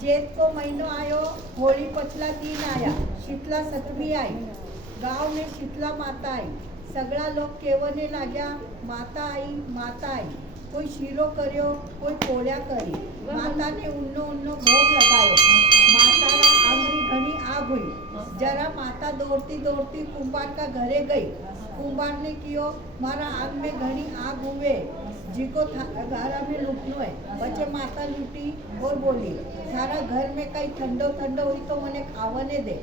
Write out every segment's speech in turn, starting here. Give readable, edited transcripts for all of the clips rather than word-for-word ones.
चैत को महीनो आयो, होली पछला दिन आया, शीतला सतमी आई, गांव में शीतला माता आई, सगळा लोग केवने लाग्या, माता आई, कोई शीरो कर्यो, कोई पोळ्या करी, माता ने उन्नो उन्नो भोग लगायो, माताला आंगरी घनी आग हुई, जरा माता दौड़ती दौड़ती कुंभार का घरे गई, कुंभार ने कियो मारा आग में घनी आग हुए, जिको घरा में लूटनो है, बच्चे माता लूटी और बोली थारा घर में कहीं ठंडो ठंडो हुई तो मने खावने दे।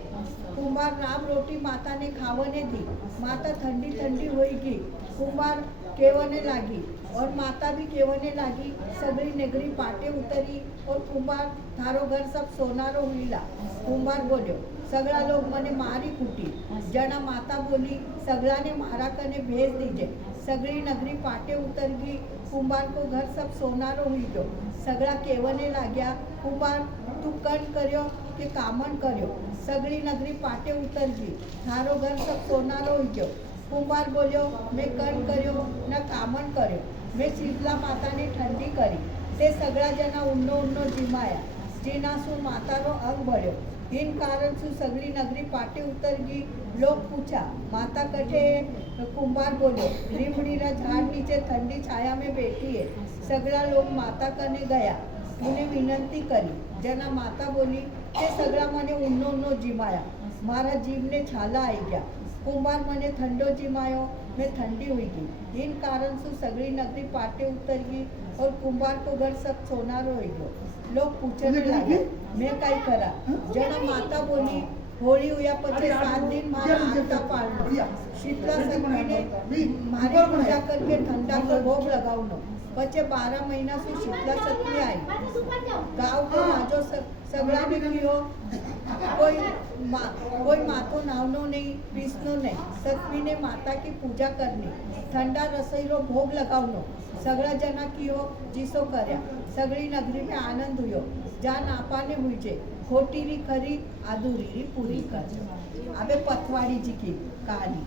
कुंभार राम रोटी माता ने खावने दी, माता ठंडी ठंडी होगी, कुंभार केवने लागी और माता भी केवने लागी, सगळी नगरी पाटे उतरी और कुंभार थारो घर सब सोनारो हुईला। कुंभार बोल्यो सगळा लोग मने मारी कुटी, जना माता बोली सगळा ने मारा कने भेज दीजे, सगळी नगरी पाटे उतर गई, कुंभार को घर सब सोनारो हुई गयो, सगळा केवने लाग्या, कुंभार तू कण कर्यो के कामण कर्यो, सगळी नगरी पाटे उतर गई, थारो घर सब सोनारो हुई गयो। कुंभार बोल्यो मैं कण कर्यो न कामण कर्यो, मैं शीतला माता ने ठंडी करी, ते सगळा जना उन्नो उन्नो जिमाया, जीनासु मातारो अंग बढ़्यो, इन कारण सु सगली नगरी पाटे उतर गई। लोग पूछा माता कठे है? कुंभार बोले लीमड़ीरा झाड़ नीचे ठंडी छाया में बैठी है। सगला लोग माता कने गया, उन्हें विनंती करी, जना माता बोली ते सगळा मने उन्नो उन्नो जिमाया, मारा जीव ने छाला आई गया। कुंभार मने ठंडो जिमायो, मैं ठंडी हुई गई, इन कारण से सगली नगरी पाटे उतर गई और कुंभार को घर सब सोनारो हो गयो। लोग पूछने लगे मैं काई करा, जना माता बोली होली हुआ पचे 7 दिन मारा आंता पाळनो, शीतला सतमी ने मारी पूजा करके ठंडा को भोग लगावनो, पचे 12 महीना से शीतला सतमी आई, गाँव को राजो सगळा ने कियो, कोई मातो नावनो नहीं पीसनो नहीं, सतमी ने माता की पूजा करनी, ठंडा रसोईरो भोग लगावनो, सगळा जना कियो जिसो कर्या, सगळी नगरी में आनंद हुयो, जा नापाने हुईजे, खोटी री खरी अधूरी री पूरी कर। अबे पतवाड़ी जी की कहानी।